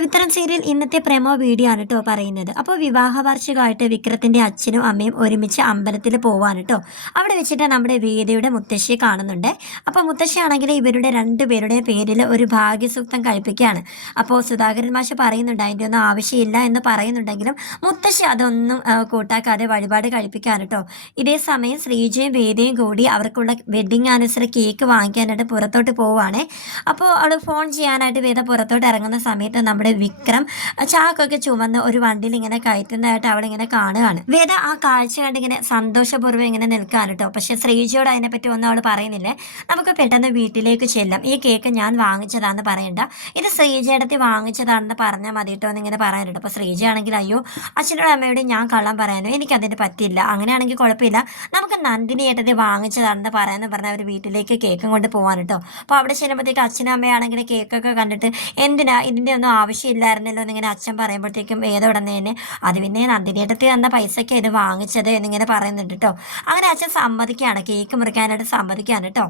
പവിത്രം serial ഇന്നത്തെ promo video ആണ് കേട്ടോ പറയുന്നത്. അപ്പോൾ വിവാഹ വാർഷികമായിട്ട് വിക്രത്തിന്റെ അച്ഛനും അമ്മയും ഒരുമിച്ച് അമ്പലത്തിൽ പോവാണ് കേട്ടോ അവിടെ വെച്ചിട്ട് നമ്മുടെ വേദിയുടെ മുത്തശ്ശിയെ കാണുന്നുണ്ട്. അപ്പോൾ മുത്തശ്ശിയാണെങ്കിൽ ഇവരുടെ രണ്ട് രണ്ടുപേരുടെ പേരിൽ ഒരു ഭാഗ്യസൂക്തം കഴിപ്പിക്കുകയാണ്. അപ്പോൾ സുധാകരൻ മാഷ് പറയുന്നുണ്ട് അതിന്റെ ഒന്നും ആവശ്യമില്ല എന്ന് പറയുന്നുണ്ടെങ്കിലും മുത്തശ്ശി അതൊന്നും കൂട്ടാക്കാതെ വഴിപാട് കഴിപ്പിക്കാണ് കേട്ടോ ഇതേ സമയം ശ്രീജയും വേദയും കൂടി അവർക്കുള്ള വെഡിങ് ആനിവേഴ്സറി കേക്ക് വാങ്ങിക്കാനായിട്ട് പുറത്തോട്ട് പോവുകയാണ് അപ്പോൾ അവൾ ഫോൺ ചെയ്യാനായിട്ട് വേദ പുറത്തോട്ട് ഇറങ്ങുന്ന സമയത്ത് നമ്മുടെ വിക്രം ചാക്കൊക്കെ ചുമന്ന് ഒരു വണ്ടിയിൽ ഇങ്ങനെ കയറ്റുന്നതായിട്ട് അവളിങ്ങനെ കാണുകയാണ്. വേദ ആ കാഴ്ച കണ്ടിങ്ങനെ സന്തോഷപൂർവം ഇങ്ങനെ നിൽക്കുകയാണ് കേട്ടോ. പക്ഷെ ശ്രീജിയോട് അതിനെപ്പറ്റി ഒന്നും അവൾ പറയുന്നില്ലേ. നമുക്ക് പെട്ടെന്ന് വീട്ടിലേക്ക് ചെല്ലാം. ഈ കേക്ക് ഞാൻ വാങ്ങിച്ചതാണെന്ന് പറയണ്ട. ഇത് ശ്രീജയടത്തി വാങ്ങിച്ചതാണെന്ന് പറഞ്ഞാൽ മതി കേട്ടോ എന്നിങ്ങനെ പറയാനുണ്ട്. അപ്പോൾ ശ്രീജ ആണെങ്കിൽ അയ്യോ അച്ഛനോടും അമ്മയോടും ഞാൻ കള്ളം പറയാനോ? എനിക്കതിന് പറ്റില്ല അങ്ങനെയാണെങ്കിൽ കുഴപ്പമില്ല. നമുക്ക് നന്ദിനി ഏട്ടത്തി വാങ്ങിച്ചതാണെന്ന് പറയാമെന്ന് പറഞ്ഞാൽ അവർ വീട്ടിലേക്ക് കേക്കും കൊണ്ട് പോകാൻ കേട്ടോ. അപ്പോൾ അവിടെ ചെല്ലുമ്പോഴത്തേക്ക് അച്ഛനും അമ്മയാണെങ്കിൽ കേക്കൊക്കെ കണ്ടിട്ട് എന്തിനാ ഇതിന്റെ ഒന്നും ആവശ്യമില്ലായിരുന്നല്ലോ എന്നിങ്ങനെ അച്ഛൻ പറയുമ്പോഴത്തേക്കും ഏതോടനെ തന്നെ അത് പിന്നെ നന്ദിനേട്ടത്തിൽ തന്ന പൈസയ്ക്ക് ഇത് വാങ്ങിച്ചത് എന്നിങ്ങനെ പറയുന്നുണ്ട് കേട്ടോ അങ്ങനെ അച്ഛൻ സമ്മതിക്കുകയാണ് കേക്ക് മുറിക്കാനായിട്ട് സമ്മതിക്കുകയാണ് കേട്ടോ